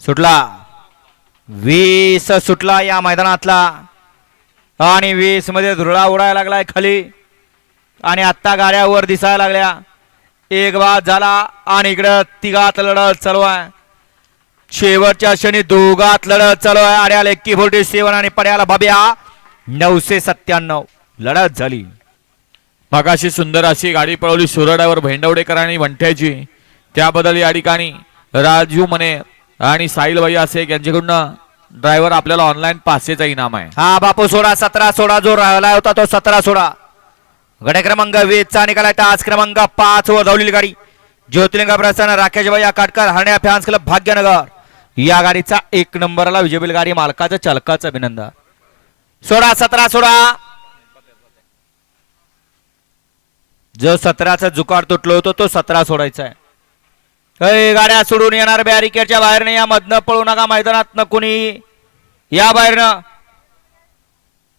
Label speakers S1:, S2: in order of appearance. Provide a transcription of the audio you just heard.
S1: सुटला. वीस सुटला या मैदानातला. आणि वीसमध्ये धुरळा उडायला लागलाय खाली. आणि आत्ता गाड्यावर दिसायला लागल्या. एक बाद झाला आणि इकडं तिघात लढत चालू आहे. शेवटच्या क्षणी दोघात लढत चालू आहे. आड्याला एक्की फोर्टी सेवन आणि पड्याला भाब्या नऊशे सत्त्याण्णव. लढत झाली.
S2: मगाशी सुंदर अशी गाडी पळवली सुरडावर भेंडवडेकरांनी आणि त्याबद्दल या ठिकाणी राजू मने आणि साहिल भाई असे यांच्याकडून ड्रायव्हर आपल्याला ऑनलाईन पाचशेचा इनाम आहे.
S1: हा बापू सोळा सतरा सोळा जो राहिला होता तो सतरा सोळा. गड्या क्रमांक वीसचा निकाला आज क्रमांक पाच वर धावलेली गाडी. ज्योतिर्लिंग प्रसन्न राकेश या काटकर हरण्या फॅन्स क्लब भाग्यनगर. या गाडीचा एक नंबरला विजयबिल गाडी मालकाचं चालकाचं अभिनंदन. सोळा सतरा सोळा जो सतराचा जुकार तुटलो होतो तो सतरा सोडायचा आहे. गाड्या सोडून येणार बॅरिकेडच्या बाहेरनं या मधनं पळू नका मैदानात कुणी या बाहेरनं.